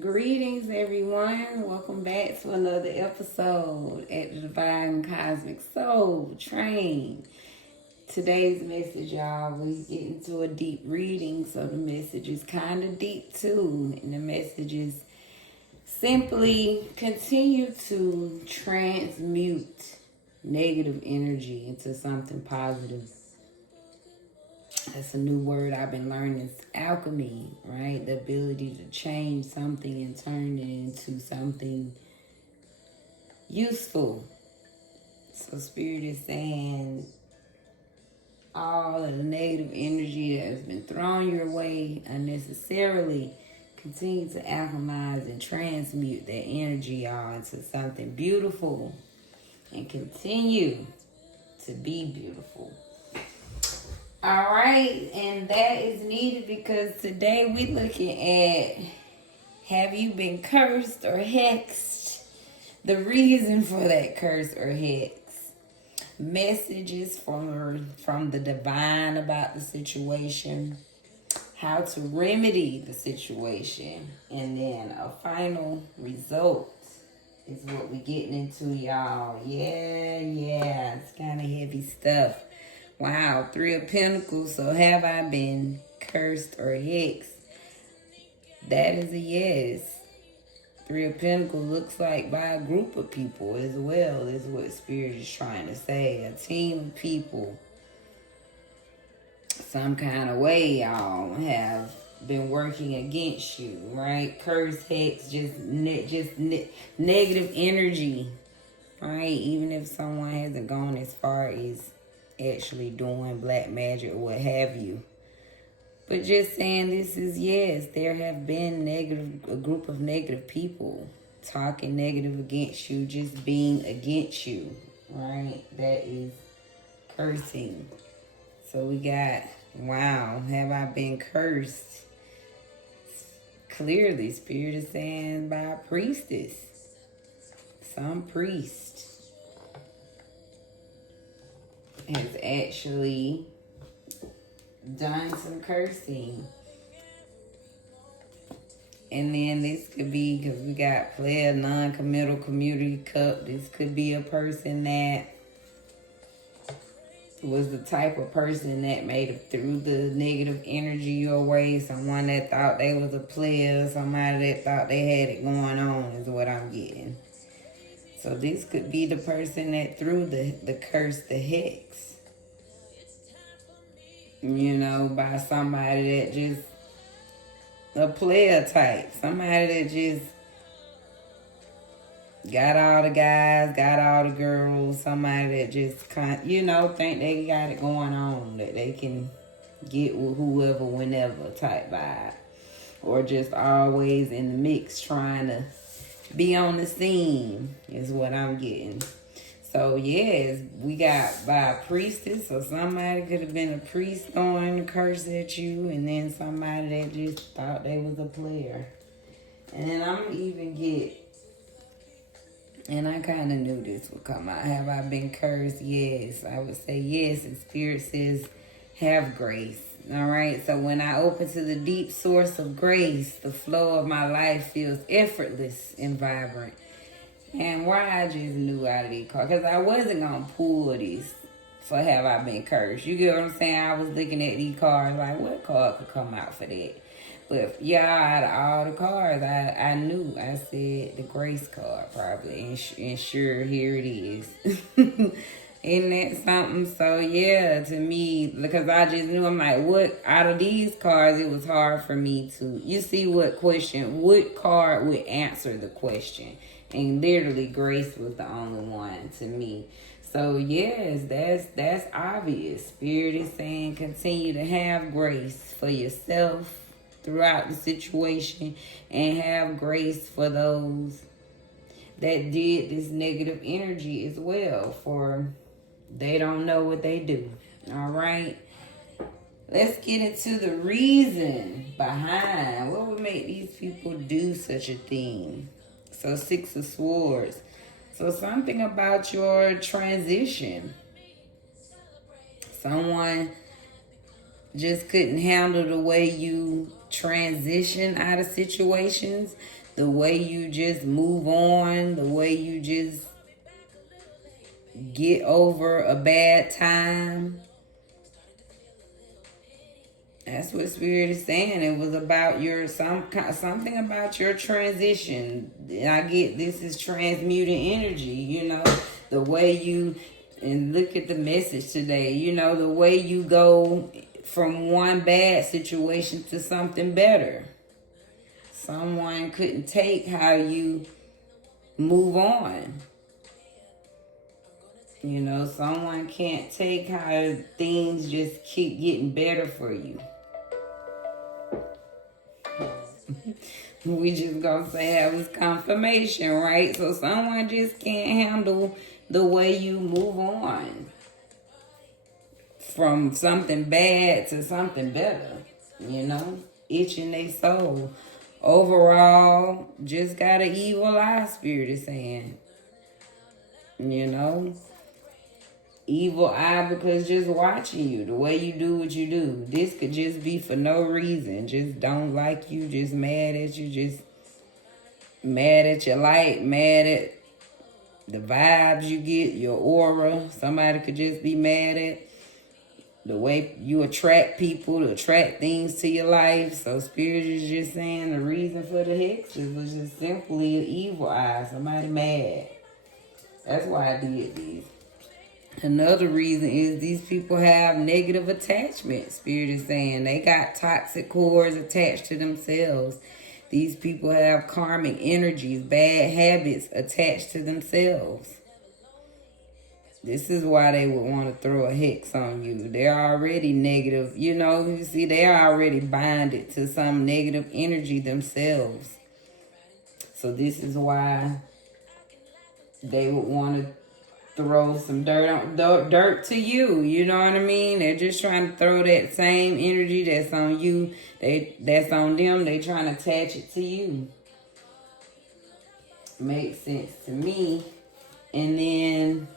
Greetings, everyone. Welcome back to another episode at the Divine Cosmic Soul Train. Today's message, y'all, we get into a deep reading, so the message is kind of deep too. And the message is simply continue to transmute negative energy into something positive. That's a new word I've been learning. It's alchemy, right? The ability to change something and turn it into something useful. So Spirit is saying all of the negative energy that has been thrown your way unnecessarily, continue to alchemize and transmute that energy, y'all, into something beautiful and continue to be beautiful. All right, and that is needed because today we're looking at, have you been cursed or hexed? The reason for that curse or hex. Messages from the divine about the situation. How to remedy the situation. And then a final result is what we're getting into, y'all. Yeah, it's kind of heavy stuff. Wow, 3 of Pentacles. So have I been cursed or hexed? That is a yes. 3 of Pentacles looks like by a group of people as well, is what Spirit is trying to say. A team of people. Some kind of way, y'all, have been working against you, right? Curse, hex, just negative energy, right? Even if someone hasn't gone as far as actually doing black magic or what have you. But just saying this is, yes, there have been a group of negative people talking negative against you, just being against you, right? That is cursing. So we got, wow, have I been cursed? Clearly, Spirit is saying by a priestess. Some priest has actually done some cursing. And then this could be, because we got player, non-committal, community cup. This could be a person that was the type of person that made it through the negative energy your way. Someone that thought they was a player. Somebody that thought they had it going on is what I'm getting. So this could be the person that threw the curse, the hex. You know, by somebody that just, a player type. Somebody that just got all the guys, got all the girls. Somebody that just think they got it going on. That they can get with whoever, whenever type vibe. Or just always in the mix trying to be on the scene is what I'm getting. So yes, we got by a priestess, or somebody could have been a priest throwing a curse at you, and then somebody that just thought they was a player. And then I'm gonna even get, and I kind of knew this would come out. Have I been cursed? Yes, I would say yes. And Spirit says, have grace. All right. So when I open to the deep source of grace, the flow of my life feels effortless and vibrant. And why I just knew out of these cards, because I wasn't going to pull these for have I been cursed. You get what I'm saying? I was looking at these cards like, what card could come out for that? But yeah, out of all the cards, I knew. I said the grace card probably. And sure, here it is. Isn't that something? So yeah, to me, because I just knew, I'm like, what, out of these cards, it was hard for me to, you see what card would answer the question. And literally, grace was the only one to me. So yes, that's obvious. Spirit is saying continue to have grace for yourself throughout the situation, and have grace for those that did this negative energy as well, for they don't know what they do. All right, let's get into the reason behind what would make these people do such a thing. So 6 of Swords. So something about your transition. Someone just couldn't handle the way you transition out of situations. The way you just move on, the way you just get over a bad time. That's what Spirit is saying. It was about your something about your transition. I get this is transmuting energy, the way you, and look at the message today, the way you go from one bad situation to something better. Someone couldn't take how you move on. Someone can't take how things just keep getting better for you. We just gonna say that was confirmation, right? So someone just can't handle the way you move on from something bad to something better, itching their soul. Overall, just got an evil eye, Spirit is saying. Evil eye because just watching you, the way you do what you do. This could just be for no reason. Just don't like you, just mad at you, just mad at your light, mad at the vibes you get, your aura. Somebody could just be mad at the way you attract people, to attract things to your life. So Spirit is just saying the reason for the hexes was just simply an evil eye. Somebody mad. That's why I did these. Another reason is these people have negative attachment. Spirit is saying they got toxic cords attached to themselves. These people have karmic energies, bad habits attached to themselves. This is why they would want to throw a hex on you. They're already negative. You see, they're already binded to some negative energy themselves. So this is why they would want to throw some dirt to you. You know what I mean? They're just trying to throw that same energy that's on you, that's on them. They trying to attach it to you. Makes sense to me. And then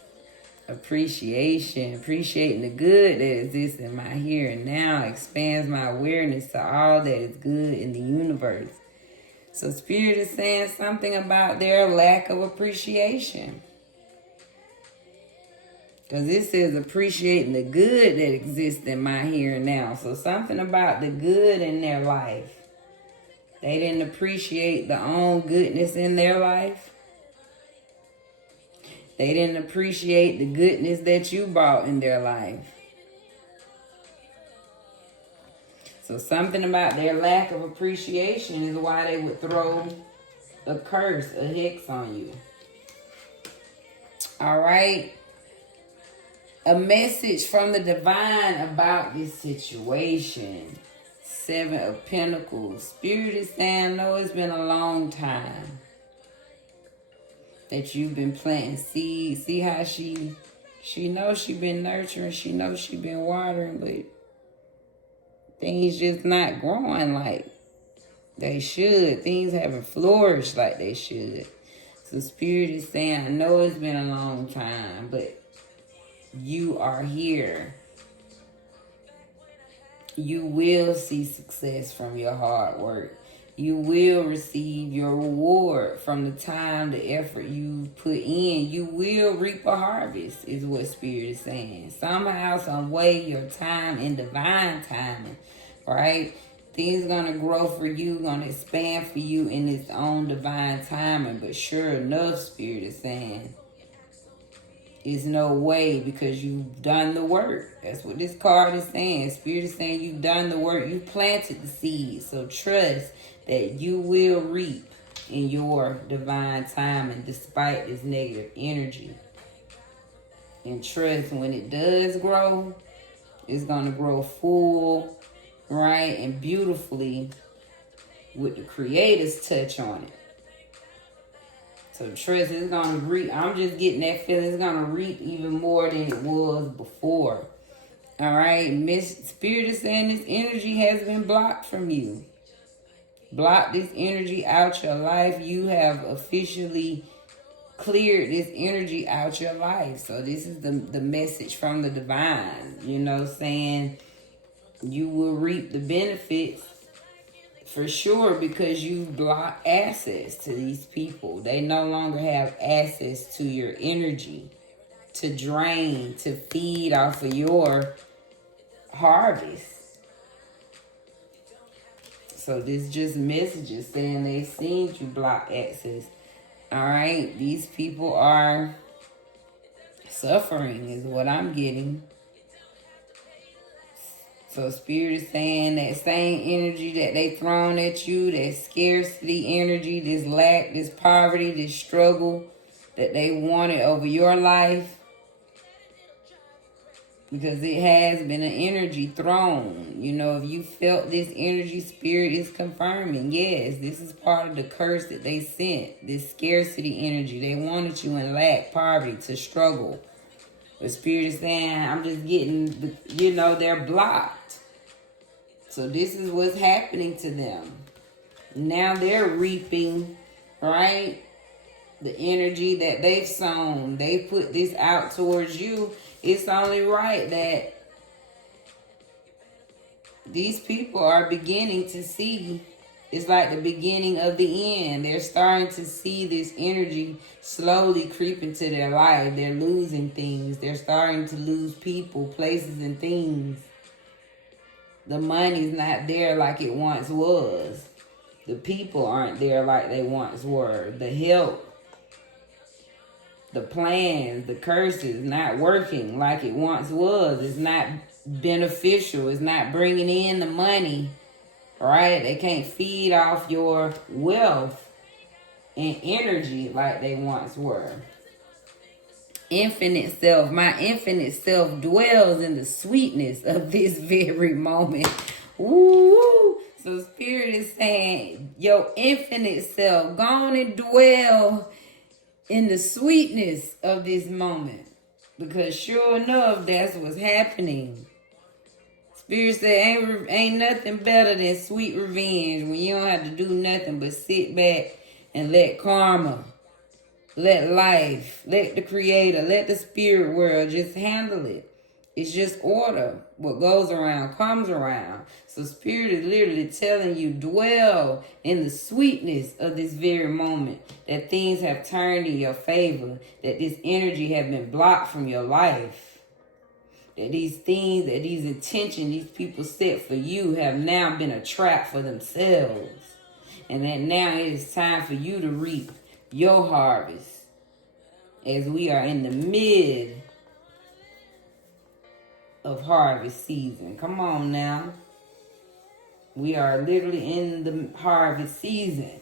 appreciating the good that exists in my here and now expands my awareness to all that is good in the universe. So Spirit is saying something about their lack of appreciation. Because this is appreciating the good that exists in my here and now. So something about the good in their life. They didn't appreciate the own goodness in their life. They didn't appreciate the goodness that you brought in their life. So something about their lack of appreciation is why they would throw a curse, a hex on you. All right. A message from the divine about this situation. 7 of Pentacles. Spirit is saying, no, it's been a long time that you've been planting seeds. See how she knows she been nurturing. She knows she been watering, but things just not growing like they should. Things haven't flourished like they should. So Spirit is saying, I know it's been a long time, but you are here. You will see success from your hard work. You will receive your reward from the time, the effort you put in. You will reap a harvest, is what Spirit is saying. Somehow, some way, your time in divine timing, right? Things going to grow for you, going to expand for you in its own divine timing. But sure enough, Spirit is saying, is no way, because you've done the work. That's what this card is saying. Spirit is saying you've done the work. You planted the seed. So trust that you will reap in your divine timing despite this negative energy. And trust when it does grow, it's going to grow full, right, and beautifully with the Creator's touch on it. So trust, it's going to reap. I'm just getting that feeling. It's going to reap even more than it was before. All right. Spirit is saying this energy has been blocked from you. Block this energy out your life. You have officially cleared this energy out your life. So this is the message from the divine, saying you will reap the benefits For sure, because you block access to these people. They no longer have access to your energy to drain, to feed off of your harvest. So this just messages saying they've seen you block access. Alright, these people are suffering is what I'm getting. So Spirit is saying that same energy that they thrown at you, that scarcity energy, this lack, this poverty, this struggle that they wanted over your life, because it has been an energy thrown. You know, if you felt this energy, Spirit is confirming, yes, this is part of the curse that they sent, this scarcity energy. They wanted you in lack, poverty, to struggle. But Spirit is saying, I'm just getting, they're blocked. So this is what's happening to them. Now they're reaping, right? The energy that they've sown. They put this out towards you. It's only right that these people are beginning to see. It's like the beginning of the end. They're starting to see this energy slowly creep into their life. They're losing things. They're starting to lose people, places, and things. The money's not there like it once was. The people aren't there like they once were. The help, the plans, the curses not working like it once was. It's not beneficial. It's not bringing in the money. Right? They can't feed off your wealth and energy like they once were. Infinite self, my infinite self dwells in the sweetness of this very moment. Woo! So Spirit is saying, your infinite self, go on and dwell in the sweetness of this moment. Because sure enough, that's what's happening. Spirit said, ain't nothing better than sweet revenge when you don't have to do nothing but sit back and let karma, let life, let the Creator, let the spirit world just handle it. It's just order. What goes around comes around. So Spirit is literally telling you, dwell in the sweetness of this very moment. That things have turned in your favor. That this energy have been blocked from your life. That these things, that these intentions these people set for you have now been a trap for themselves. And that now it is time for you to reap your harvest. As we are in the mid of harvest season. Come on now. We are literally in the harvest season.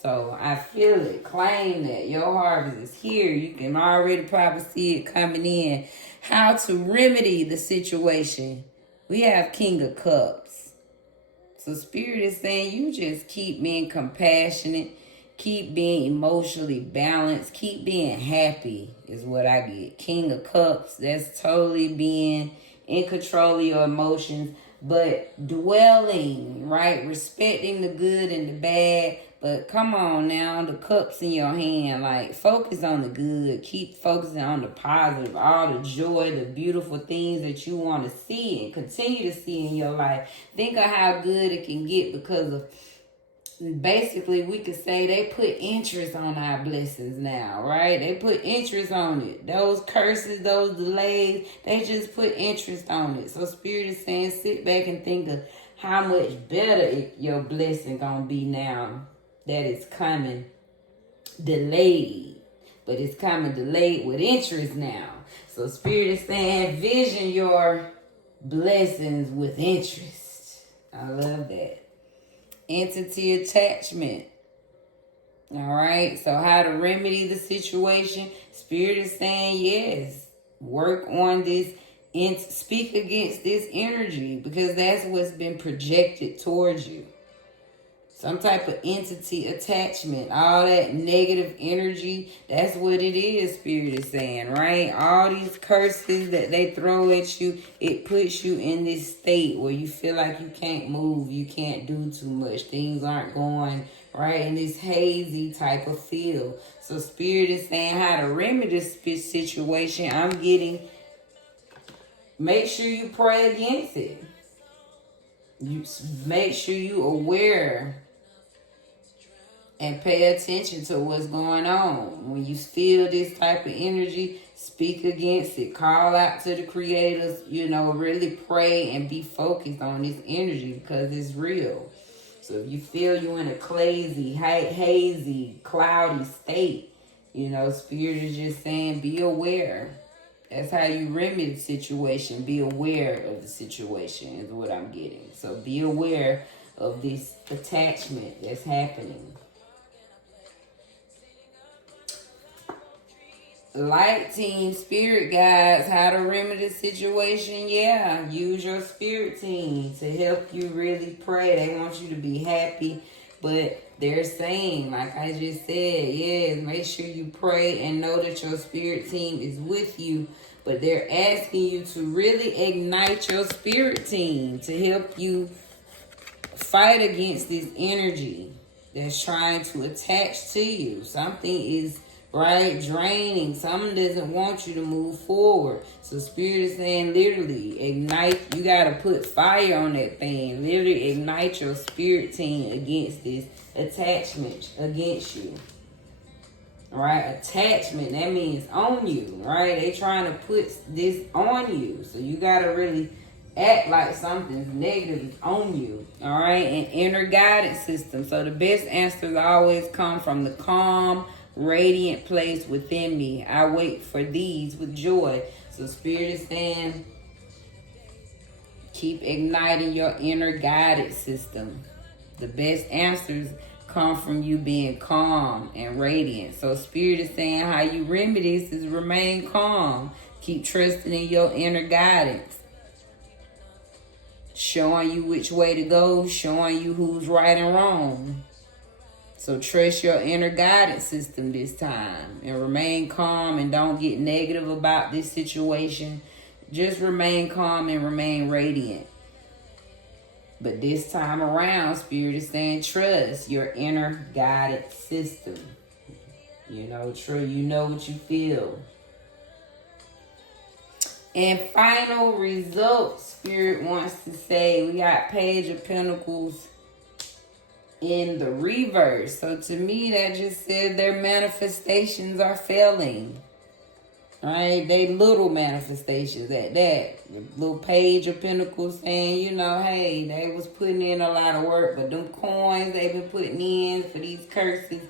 So I feel it. Claim that your harvest is here. You can already probably see it coming in. How to remedy the situation. We have King of Cups. So Spirit is saying you just keep being compassionate. Keep being emotionally balanced. Keep being happy is what I get. King of Cups. That's totally being in control of your emotions. But dwelling, right? Respecting the good and the bad. But come on now, the cups in your hand, like focus on the good. Keep focusing on the positive, all the joy, the beautiful things that you want to see and continue to see in your life. Think of how good it can get because of, basically we could say they put interest on our blessings now, right? They put interest on it. Those curses, those delays, they just put interest on it. So Spirit is saying sit back and think of how much better your blessing gonna be now. That is coming delayed. But it's coming delayed with interest now. So Spirit is saying vision your blessings with interest. I love that. Entity attachment. Alright. So how to remedy the situation. Spirit is saying yes. Work on this. Speak against this energy. Because that's what's been projected towards you. Some type of entity attachment. All that negative energy. That's what it is, Spirit is saying, right? All these curses that they throw at you. It puts you in this state where you feel like you can't move. You can't do too much. Things aren't going right in this hazy type of feel. So Spirit is saying how to remedy this situation. I'm getting, make sure you pray against it. You make sure you aware and pay attention to what's going on. When you feel this type of energy, speak against it. Call out to the creators, really pray and be focused on this energy because it's real. So if you feel you in a hazy, cloudy state, Spirit is just saying be aware. That's how you remedy the situation. Be aware of the situation is what I'm getting. So be aware of this attachment that's happening. Light team, spirit guides, how to remedy the situation. Yeah, use your spirit team to help you really pray. They want you to be happy, but they're saying, like I just said, yes, make sure you pray and know that your spirit team is with you. But they're asking you to really ignite your spirit team to help you fight against this energy that's trying to attach to you. Something is draining. Something doesn't want you to move forward. So Spirit is saying literally ignite. You got to put fire on that thing. Literally ignite your spirit team against this attachment against you. Right? Attachment, that means on you. Right? They trying to put this on you. So you got to really act like something's negative is on you. All right? And inner guidance system. So the best answers always come from the calm, radiant place within me. I wait for these with joy. So Spirit is saying, keep igniting your inner guidance system. The best answers come from you being calm and radiant. So Spirit is saying how you remedy this is remain calm. Keep trusting in your inner guidance. Showing you which way to go. Showing you who's right and wrong. So trust your inner guidance system this time and remain calm and don't get negative about this situation. Just remain calm and remain radiant. But this time around, Spirit is saying trust your inner guidance system. True, you know what you feel. And final results, Spirit wants to say, we got Page of Pentacles in the reverse. So to me, that just said their manifestations are failing. Right? They little manifestations at that. The little Page of Pentacles saying, hey, they was putting in a lot of work, but them coins they've been putting in for these curses,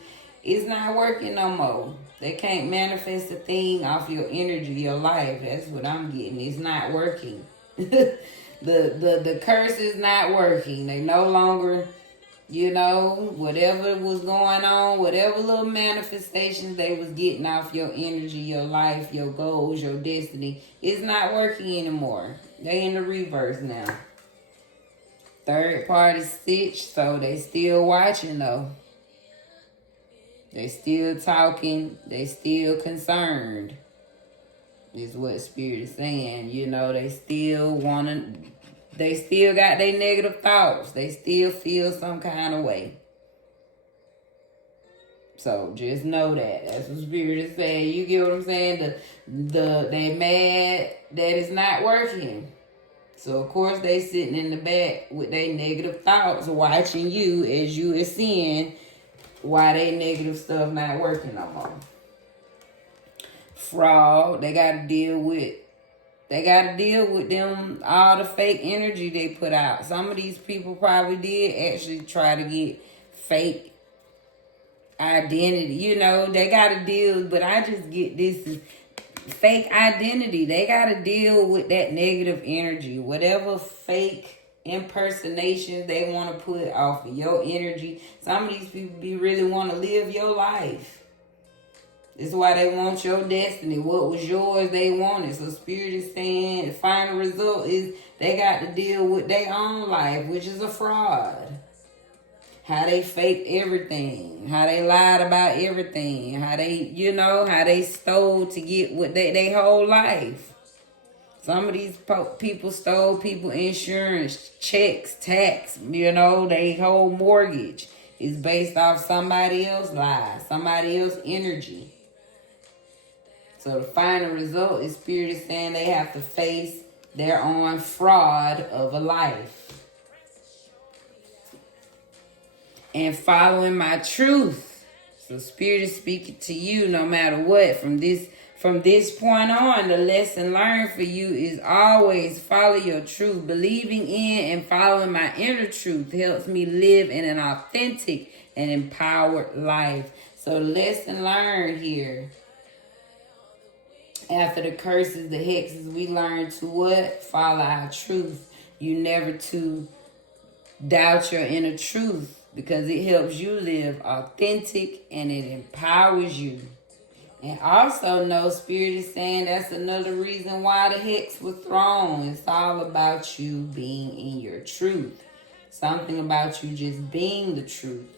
it's not working no more. They can't manifest a thing off your energy, your life. That's what I'm getting. It's not working. The curse is not working. They no longer, whatever was going on, whatever little manifestations they was getting off your energy, your life, your goals, your destiny, it's not working anymore. They in the reverse now. Third party stitch, so they still watching though. They still talking. They still concerned. Is what Spirit is saying. They still they still got their negative thoughts. They still feel some kind of way. So just know that. That's what Spirit is saying. You get what I'm saying? They mad that it's not working. So of course they sitting in the back with their negative thoughts watching you as you are seeing why they negative stuff not working no more. Fraud, they got to deal with them, all the fake energy they put out. Some of these people probably did actually try to get fake identity. They got to deal, but I just get this is fake identity. They got to deal with that negative energy. Whatever fake impersonations they want to put off of your energy. Some of these people really want to live your life. This is why they want your destiny. What was yours, they wanted. So Spirit is saying the final result is they got to deal with their own life, which is a fraud. How they faked everything. How they lied about everything. How they, how they stole to get what they whole life. Some of these people stole people insurance, checks, tax, they whole mortgage is based off somebody else's lies, somebody else's energy. So the final result is Spirit is saying they have to face their own fraud of a life. and following my truth. So Spirit is speaking to you no matter what. From this point on, the lesson learned for you is always follow your truth. Believing in and following my inner truth helps me live in an authentic and empowered life. So the lesson learned here. After the curses, the hexes, we learn to what? Follow our truth. You never to doubt your inner truth, because it helps you live authentic and it empowers you. And also know Spirit is saying that's another reason why the hex was thrown. It's all about you being in your truth. Something about you just being the truth.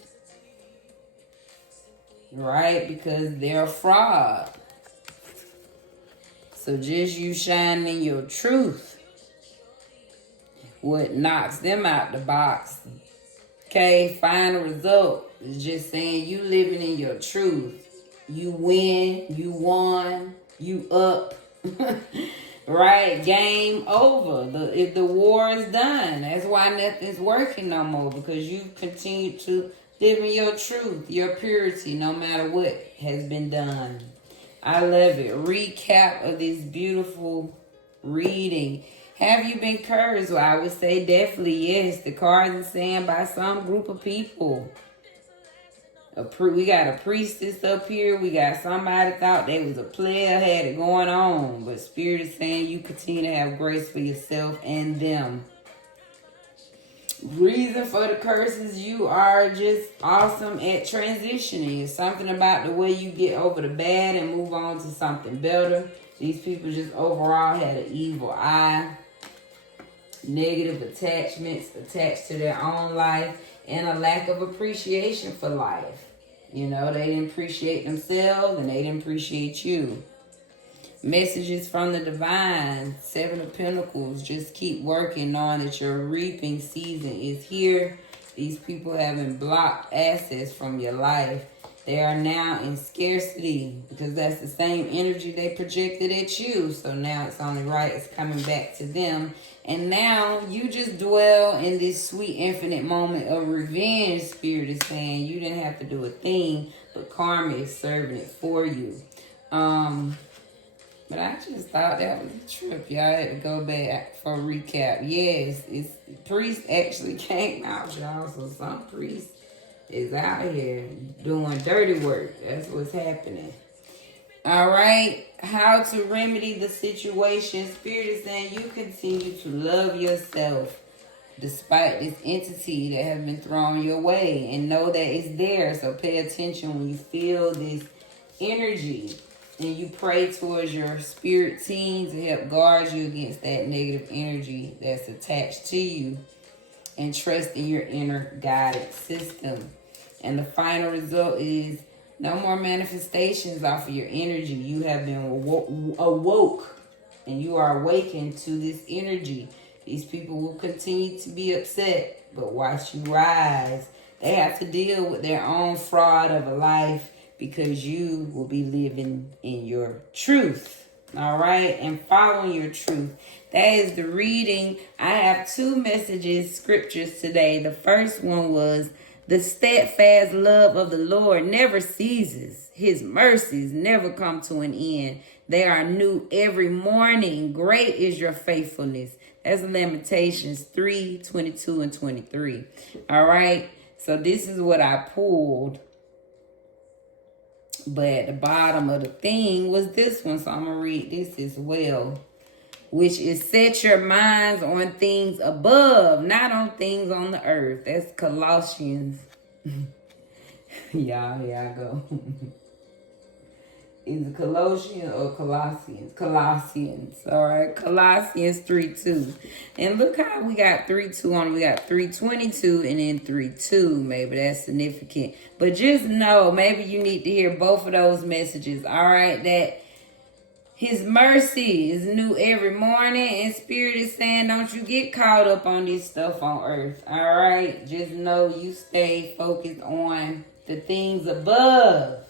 Right? Because they're a fraud. So just you shining your truth, what knocks them out the box. Okay, final result is just saying you living in your truth. You win, you won, you up. Right? Game over. The war is done. That's why nothing's working no more, because you continue to live in your truth, your purity, no matter what has been done. I love it. Recap of this beautiful reading. Have you been cursed? Well, I would say definitely yes. The cards are saying by some group of people. We got a priestess up here. We got somebody thought they was a player, had it going on. But Spirit is saying you continue to have grace for yourself and them. Reason for the curses, you are just awesome at transitioning. It's something about the way you get over the bad and move on to something better. These people just overall had an evil eye, negative attachments attached to their own life, and a lack of appreciation for life. You know, they didn't appreciate themselves and they didn't appreciate you. Messages from the divine, 7 of Pentacles. Just keep working, knowing that your reaping season is here. These people having blocked access from your life. They are now in scarcity, because that's the same energy they projected at you. So now it's only right it's coming back to them. And now you just dwell in this sweet infinite moment of revenge. Spirit is saying you didn't have to do a thing, but karma is serving it for you. But I just thought that was a trip. Y'all had to go back for a recap. Yes, it's priest actually came out, y'all. So some priest is out here doing dirty work. That's what's happening. All right. How to remedy the situation. Spirit is saying you continue to love yourself despite this entity that has been thrown your way, and know that it's there. So pay attention when you feel this energy. And you pray towards your spirit team to help guard you against that negative energy that's attached to you. And trust in your inner guidance system. And the final result is no more manifestations off of your energy. You have been awoke. And you are awakened to this energy. These people will continue to be upset, but watch you rise. They have to deal with their own fraud of a life, because you will be living in your truth. All right? And following your truth. That is the reading. I have 2 messages, scriptures today. The first one was, the steadfast love of the Lord never ceases. His mercies never come to an end. They are new every morning. Great is your faithfulness. That's Lamentations 3, 22 and 23. All right? So this is what I pulled. But at the bottom of the thing was this one. So I'm going to read this as well. Which is, set your minds on things above, not on things on the earth. That's Colossians. Y'all, here I go. Is it Colossians or Colossians? Colossians. All right. Colossians 3:2. And look how we got 3:2 on. We got 3:22 and then 3:2. Maybe that's significant. But just know, maybe you need to hear both of those messages. All right. That His mercy is new every morning. And Spirit is saying, don't you get caught up on this stuff on earth. All right. Just know you stay focused on the things above.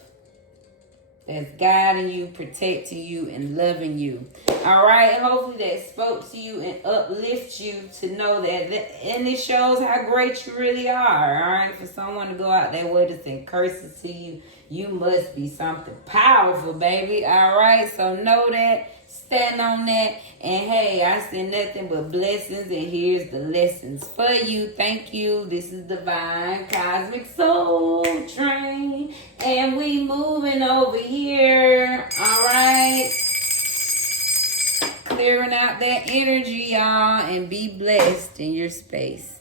that's guiding you, protecting you, and loving you. All right, hopefully that spoke to you and uplifts you to know that, and it shows how great you really are. All right, for someone to go out their way to send curses to you, you must be something powerful, baby. All right, so know that, stand on that, and hey, I send nothing but blessings, and here's the lessons for you. Thank you. This is Divine Cosmic Soul Train, and we moving over here. All right, clearing out that energy, y'all, and be blessed in your space.